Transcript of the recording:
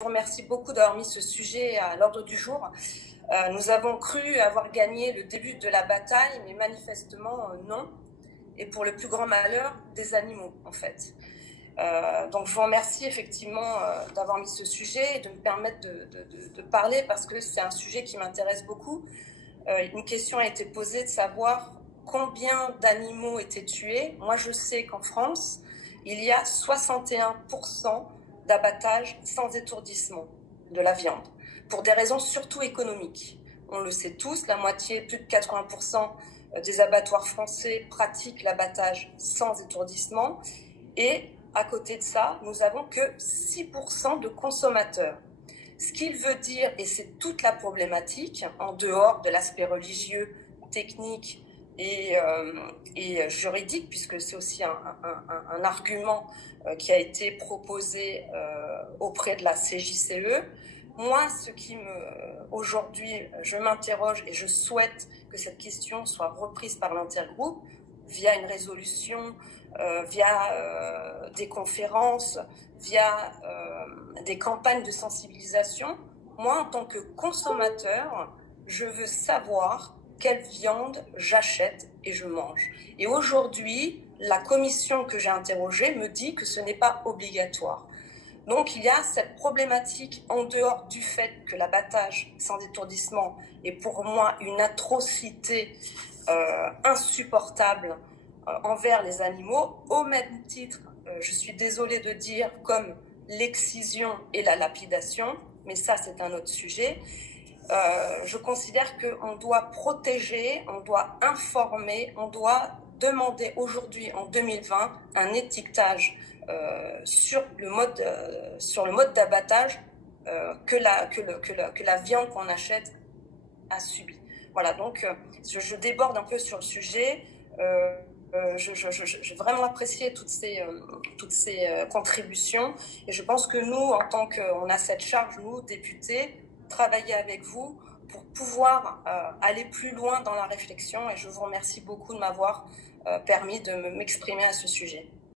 vous remercie beaucoup d'avoir mis ce sujet à l'ordre du jour. Nous avons cru avoir gagné le début de la bataille, mais manifestement non. Et pour le plus grand malheur des animaux, en fait. Donc je vous remercie effectivement d'avoir mis ce sujet et de me permettre de parler parce que c'est un sujet qui m'intéresse beaucoup. Une question a été posée de savoir combien d'animaux étaient tués. Moi, je sais qu'en France, il y a 61% d'abattage sans étourdissement de la viande, pour des raisons surtout économiques. On le sait tous, la moitié, plus de 80% des abattoirs français pratiquent l'abattage sans étourdissement. Et à côté de ça, nous n'avons que 6% de consommateurs. Ce qu'il veut dire, et c'est toute la problématique, en dehors de l'aspect religieux, technique et juridique, puisque c'est aussi un argument qui a été proposé auprès de la CJCE. Moi, aujourd'hui, je m'interroge et je souhaite que cette question soit reprise par l'intergroupe via une résolution, via des conférences, via des campagnes de sensibilisation. Moi, en tant que consommateur, je veux savoir quelle viande j'achète et je mange. Et aujourd'hui, la commission que j'ai interrogée me dit que ce n'est pas obligatoire. Donc il y a cette problématique en dehors du fait que l'abattage sans étourdissement est pour moi une atrocité insupportable envers les animaux, au même titre, je suis désolée de dire, comme l'excision et la lapidation, mais ça c'est un autre sujet. Je considère qu'on doit protéger, on doit informer, on doit demander aujourd'hui, en 2020, un étiquetage sur le mode d'abattage que la viande qu'on achète a subi. Voilà, donc je déborde un peu sur le sujet. J'ai vraiment apprécié toutes ces contributions et je pense que nous, en tant qu'on a cette charge, nous, députés, travailler avec vous pour pouvoir aller plus loin dans la réflexion et je vous remercie beaucoup de m'avoir permis de m'exprimer à ce sujet.